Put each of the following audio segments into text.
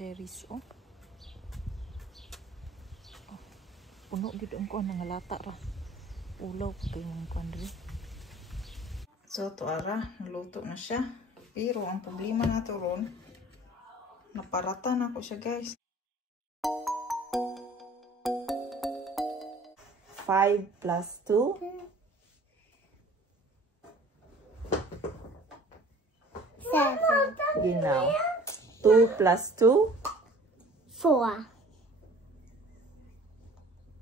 cherries. Oh. Puno gid ang kuan nga lata ra. Ulaw kay mong kuan diri. So to ara, naluto na siya. Pero ang problema nato ron, naparata na ko siya, guys. 5 plus 2. Genau. 2 plus 2. 4.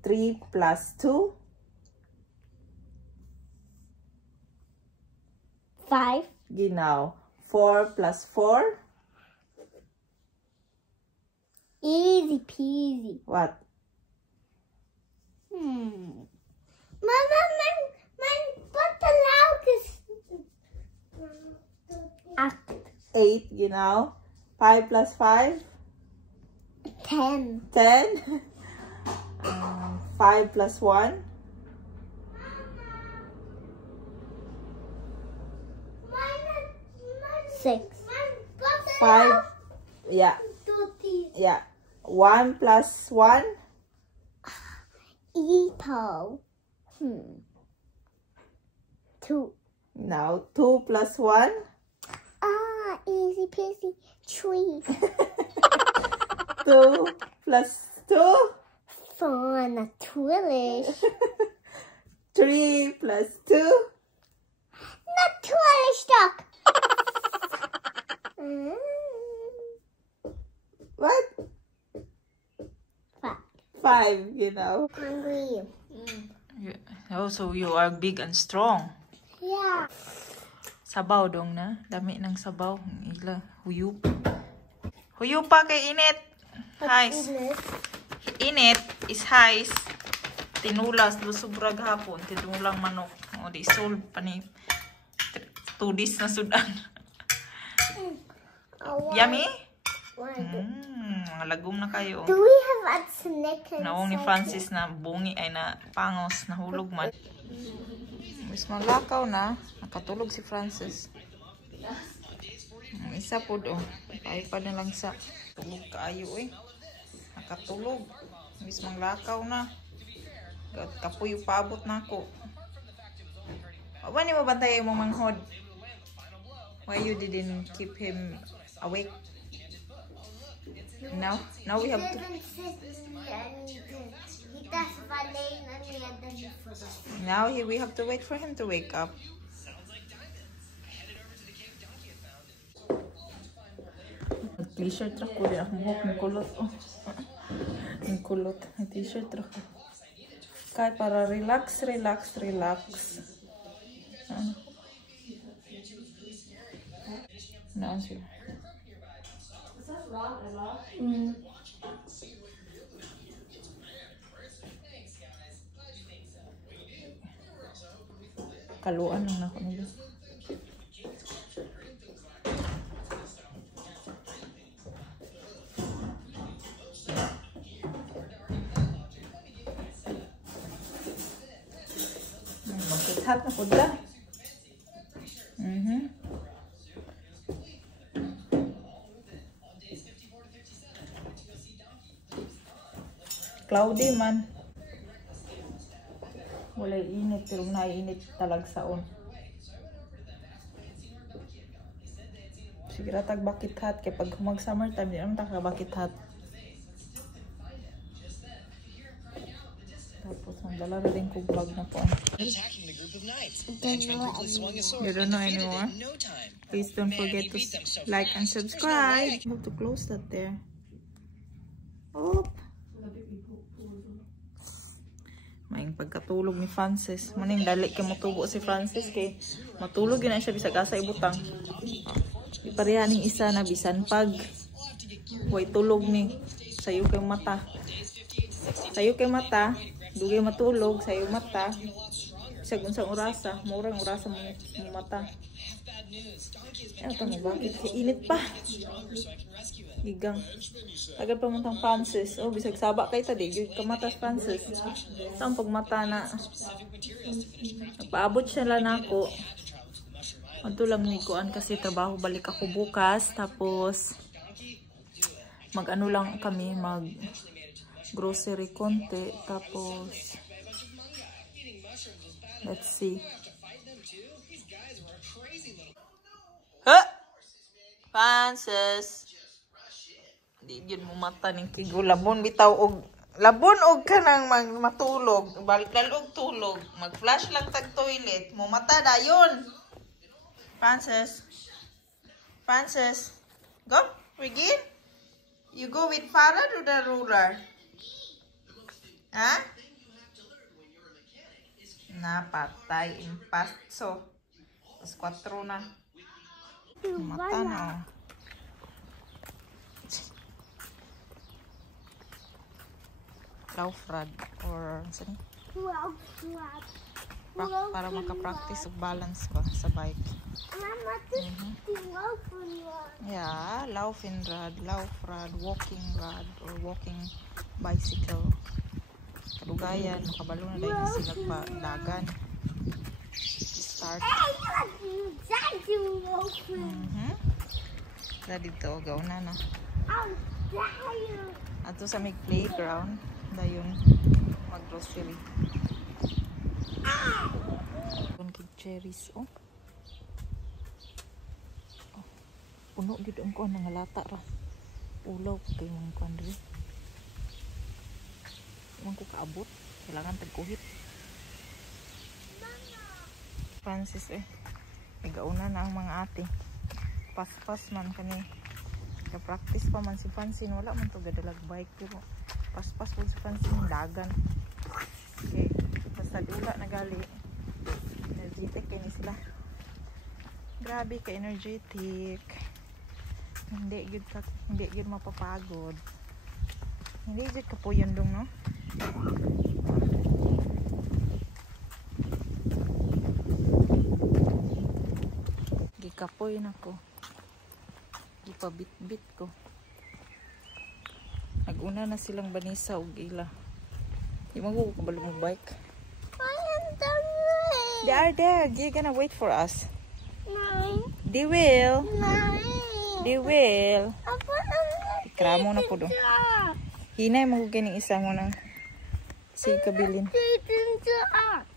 3 plus 2. 5. Genau. 4 plus 4. Easy peasy. What? Mama, my bottle is 8, genau. 5 plus 5. 10. 10. 5 plus 1. 6. 5. Yeah. Yeah. 1 plus 1. Equal. 2. Now 2 plus 1. Easy peasy. 3. 2 plus 2. Fun. Twilish. 3 plus 2. Not twilish duck. What? 5, you know. Hungry. Oh, so you are big and strong. Yeah. Sabaw dong na. Dami ng sabaw. Ila. Huyup. Huyup pa kay init. Hais. Init is hais. Tinulas. Lusubrag hapon. Tinulang manok. O di solve pa ni 2 days na sudan. Yummy? Lagom na kayo. Do we have a snack? Naong ni Francis na bungi ay na pangos. Nahulog man. Mas malakaw na. Nakatulog si Francis. Isa po do. Ay pa na lang sa tulog kaayo eh. Nakatulog. Mas malakaw na. Kapuyo paabot na ako. Wala ni mabantay yung manghod. Why you didn't keep him awake? Now we have to. Now we have to wait for him to wake up. T-shirt ra ko rin. Ang kulot. Ang kulot. Ang t-shirt ra ko. Kaya para relax. Naan sila. Kaluan lang ako nila. Magkithat na po da. Cloudy man. Wala init pero naiinit talagsaon. Sige ratag bakit hot kay pag mag summer time di naman ta bakit hot. Tapos mandala na din kong vlog na po. You don't know anymore? Please don't forget to like and subscribe. You have to close that there. Oh. Maing pagkatulog ni Francis. Maning dali kay motubo si Francis kay matulog yun na siya bisag asa ibutang. Ipareha ning isa na bisan pag way tulog ni sayo kay mata. Sayo kay mata, dugay matulog sayo mata. Bisag unsang orasa, murang orasa mo mata. Eto mo bakit init pa? Gigang. Agad pa mong Francis. Oh, bisag saba kay ta di kamatas Francis. Saan pagmata na. Nagpaabot siya lang ako. Adto lang ni kuan kasi trabaho balik ako bukas tapos mag-ano lang kami, mag grocery konti, tapos let's see. Ha! Frances! Di yun mo mata ng kigo. Labon bitaw og labon og ka nang matulog. Balik lalog tulog. Mag-flash lang tag toilet. Mo mata dayon. Frances. Frances. Go. Regine. You go with Farah or the ruler? Ha? Napatay. Impasto. Tapos 4 na. Mata na. Laufrad or saan? Para makapractice og balance ba sa bike. Yeah, Laufenrad, Laufrad, walking rod or walking bicycle. Kadugayan, makabalo na dahil sila pa dagan. Start. Dito, gauna na. Ato sa may playground, dayon mag-grocery. Kig cherries, oh. Puno gid ang kuan nga lata ra. Ulaw kay mga kuan diri. Iwan ko kaabot, kailangan tagkuhit. Francis gauna na ang mga ate. Pas-pas man kani. Ka-practice pa man si Francine, wala man to gadalag bike pero pas-pas po si Francine dagan. Okay, basta dula na gali. Energetic kini sila. Grabe ka energetic. Hindi gud mapapagod. Hindi gud ka po yun dong, no? Gikapoy na ko. Ipabit-bit ko. Naguna na silang banisa og ila. Di mo ko kabalo mo bike. They are there. They're gonna wait for us. No. They will. No. They will. Ikramo na po do. Yeah. Hinay mo ko ganing isa mo nang si kabilin.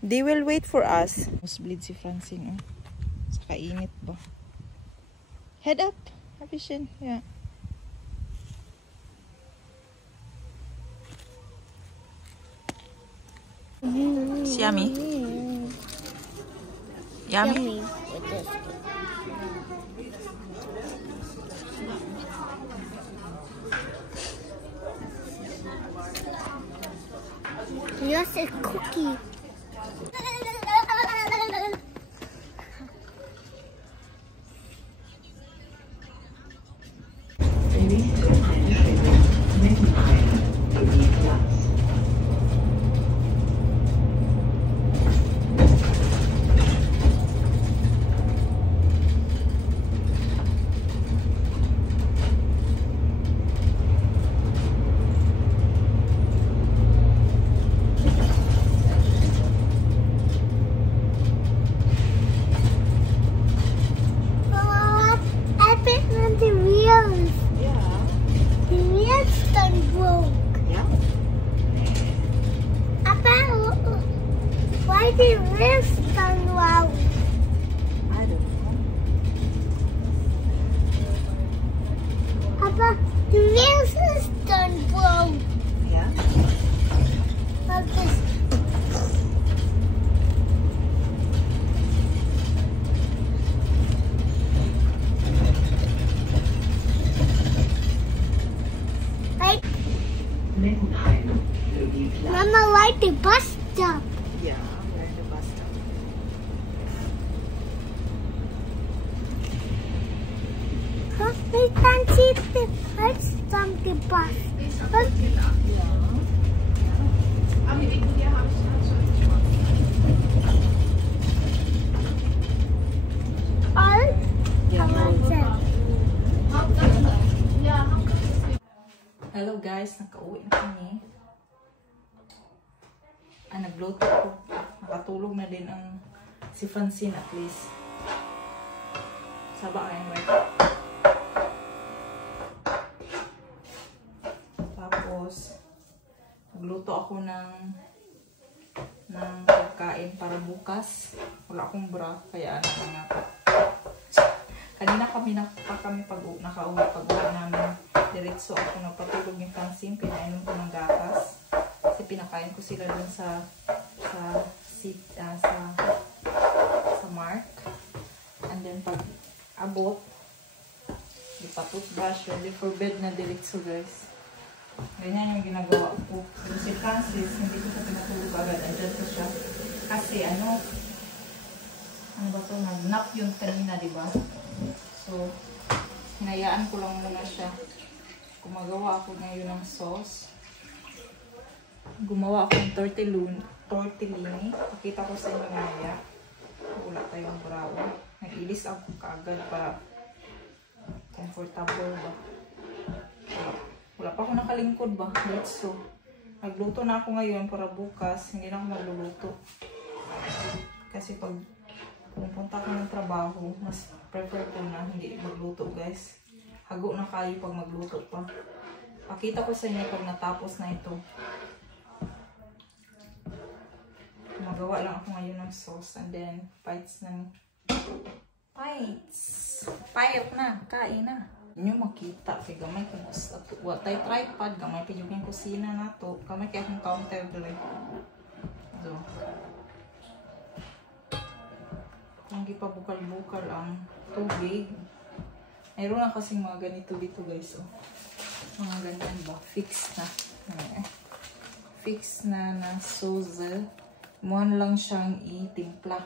They will wait for us. Bleed si Francine. Sa kainit ba? Head up. Efficient. Yeah. It's yummy. Yummy. Yes, a cookie. Why did this turn round? I don't know. Papa, the wheels is turned round. Yeah. Like this. Like, Mama, like the bus stop. Yeah, we're at the bus stop. Because we can see the lights from the bus. But all Hello guys, nakauwi na kami. Nagluto ko. Nakatulog na din ang si Francine at least. Saba ngayon ba? Magluto ako ng pagkain para bukas. Wala akong bra, kaya ano na nga po. Kanina kami nakauwi pag-uwi namin. Diretso ako napatulog ni Francine, pinainom ko ng gatas. Kasi pinakain ko sila dun sa Mark. And then pag abot, ipatutbrush, ready for bed na diretso guys. Ganyan yung ginagawa ko. Pero si Francis, hindi ko siya pinatulog agad. Andyan ko siya. Kasi ano ba ito? Nag-nap yun kanina, diba? So, hinayaan ko lang muna siya. Gumagawa ako ngayon ng sauce. Gumawa ako ng tortellini. Pakita ko sa inyo maya. Wala tayong brown. Nag-ilis ako kaagad para comfortable ba. Wala pa ako nakalingkod ba? So, nagluto na ako ngayon para bukas. Hindi na ako magluluto. Kasi pag pumunta ko ng trabaho, mas prefer ko na hindi magluto guys. Hago na kayo pag magluto pa. Pakita ko sa inyo pag natapos na ito. Magawa lang ako ngayon ng sauce and then bites na. Payat na. Kain na. Inyo makita kay gamay kay wa tay tripod, gamay pa yung kusina nato. Gamay kay akong counter dali. So. Kung gipabukal-bukal ang tubig. Mayroon na kasing mga ganito dito guys. Oh. Mga ganyan ba? Fix na. Fix na na sauce. Muan lang siyang itimpla.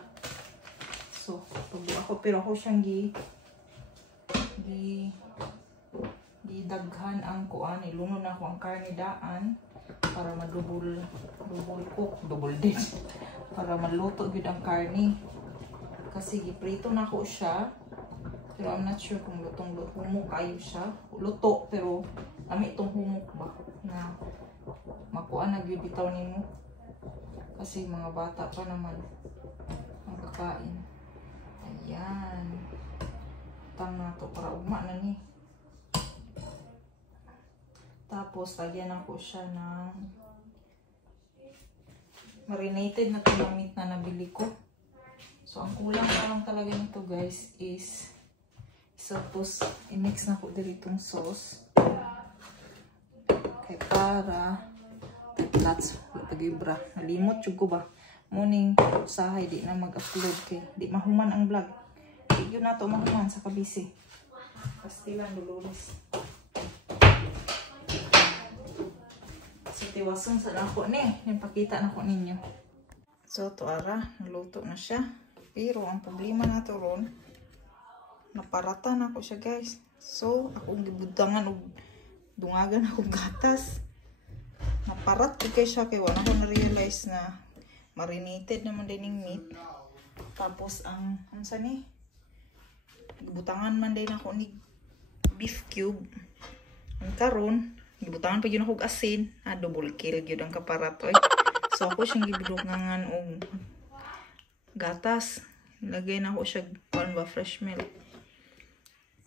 So, pero ako siyang daghan ang kuan. Ilunod na ako ang karne daan para madubol cook. Double din. Para maluto gud ang karne. Kasi giprito na ako siya. Pero I'm not sure kung humok kayo siya. Luto, pero kami itong humok ba? Na makuha na gyud bitaw nimo. Kasi mga bata pa naman ang kakain. Ayan. Tang na to para ugma na ni. Tapos, lagyan ako siya ng marinated na tinamit na nabili ko. So, ang kulang lang talaga nito guys is tapos i-mix na ko dito itong sauce. Okay, para lots pag-ibra. Nalimot yung ko ba? Morning, usahay, di na mag-upload kay di mahuman ang vlog. Di yun na ito mahuman sa kabisi. Pastilan, Dolores. Tiwason sa nako ni, pakita na ko ninyo. So to ara, naluto na siya. Pero ang problema na to ron, naparata na ko siya guys. So akong gibudangan og dungagan akong gatas. Naparat ko kay siya kay wala ko na-realize na marinated naman din yung meat. Tapos ang sa ni, gibutangan man din ako ni beef cube. Ang karon gibutangan pa yun ako asin. Double kill yun ang kaparatoy. So ako siyang gibudungangan og gatas. Lagay na ako siya fresh milk.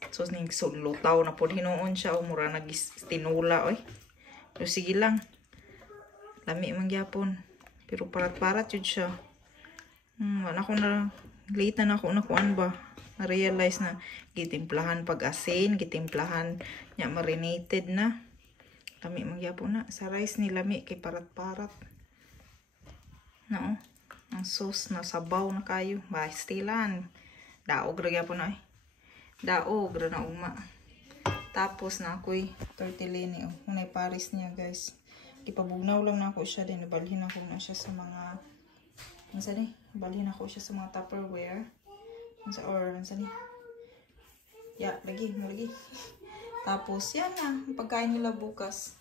So lutaw na po hinoon siya. Mura nag-tinula. So sige lang. Lami man gyapon. Pero parat-parat yun siya. Wala ko na late na ako nakuan ba. Na-realize na gitimplahan pag asin. Gitimplahan niya marinated na. Lami magyapon na. Sa rice ni lami kay parat-parat. No? Ang sauce na sabaw na kayo. Stilan. Daog ra gyapon na Daog ra na uma. Tapos na ako'y tortellini. Unay paris niya guys. Ipabugnaw lang na ako siya. Then ibalhin ako na siya sa mga ibalhin ako siya sa mga Tupperware. Yeah, lagi. Tapos, yan na. Pagkain nila bukas.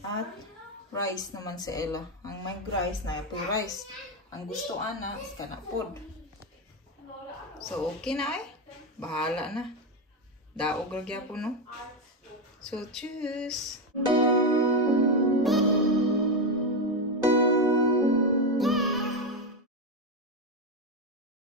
At rice naman sa Ella. Ang may rice na po rice. Ang gusto ana is kanapod. So, okay na Bahala na. Daog lagya po, no? So, cheers!